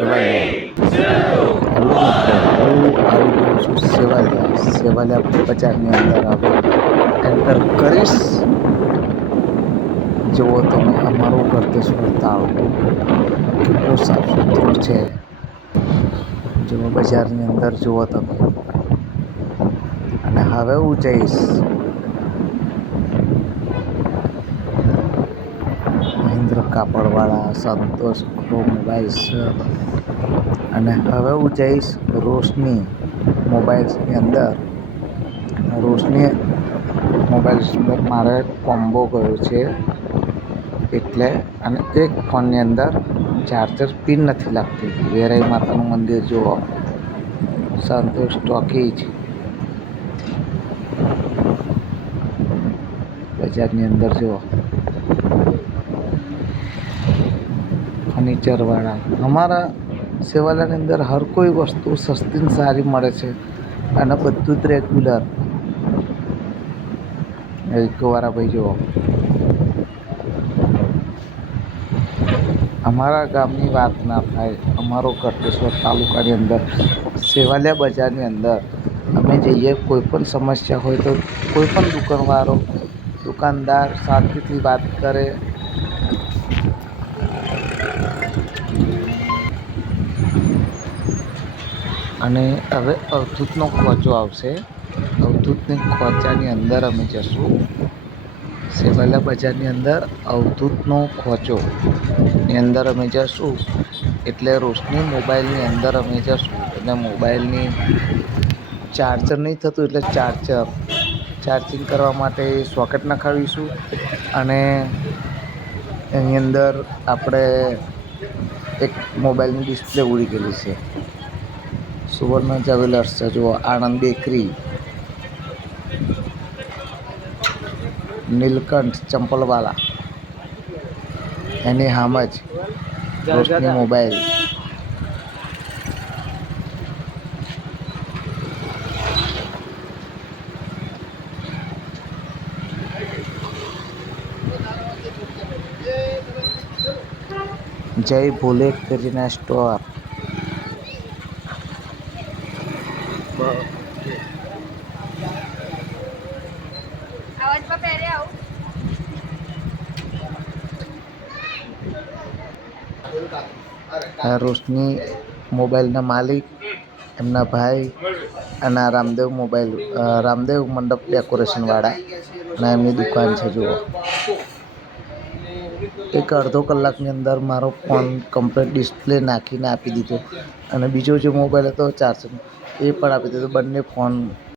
Hello મિત્રો, હું આવી ગયો છું સેવાલિયા બજારની અંદર હવે એન્ટર કરીશ. જુઓ તમે અમારું ગળતેશ્વર તાલુકો કેટલો સાફ સુથરો છે. જુઓ બજારની અંદર જુઓ તમે. અને હવે હું જઈશ મહેન્દ્ર કાપડવાળા સંતોષ મોબાઈલ્સ. અને હવે હું જઈશ રોશની મોબાઈલ્સની અંદર. રોશની મોબાઈલ્સ અંદર મારે કોમ્બો ગયો છે, એટલે અને એક ફોનની અંદર ચાર્જર પિન નથી લાગતી. વેરાઈ માતાનું મંદિર જુઓ, સંતોષ ટોકીજ બજારની અંદર જુઓ, ફર્નિચરવાળા. અમારા સેવાલાની અંદર હર કોઈ વસ્તુ સસ્તી ને સારી મળે છે, અને બધું જ રેગ્યુલર. એકવારા ભાઈ જુઓ, અમારા ગામની વાત ના થાય. અમારો ગળતેશ્વર તાલુકાની અંદર સેવાલિયા બજારની અંદર અમે જઈએ, કોઈ પણ સમસ્યા હોય તો કોઈ પણ દુકાનવાળો દુકાનદાર શાંતિથી વાત કરે. અને હવે અવધૂતનો ખોચો આવશે. અવધૂતની ખોચાની અંદર અમે જશું. સેવાલિયા બજારની અંદર અવધૂતનો ખોચોની અંદર અમે જશું, એટલે રોશની મોબાઈલની અંદર અમે જશું. એટલે મોબાઈલની ચાર્જર નહીં થતું, એટલે ચાર્જિંગ કરવા માટે સોકેટ નખાવીશું. અને એની અંદર આપણે એક મોબાઈલની ડિસ્પ્લે ઉડી ગયેલી છે. સુવર્ણ જ્વેલર્સ છે જુઓ, આણંદ બેકરી, નીલકંઠ ચંપલવાલા, એની સામે જ રોશની મોબાઈલ. જય ભોલે કરિયાણા સ્ટોર. આ રોશની મોબાઈલના માલિક, એમના ભાઈ, અને આ રામદેવ મંડપ ડેકોરેશનવાળા, અને એમની દુકાન છે જુઓ. એક અડધો કલાકની અંદર મારો ફોન કમ્પ્લીટ ડિસ્પ્લે નાખીને આપી દીધો, અને બીજો જે મોબાઈલ હતો ચાર્જરનો એ પણ આપી દીધો. બંને ફોન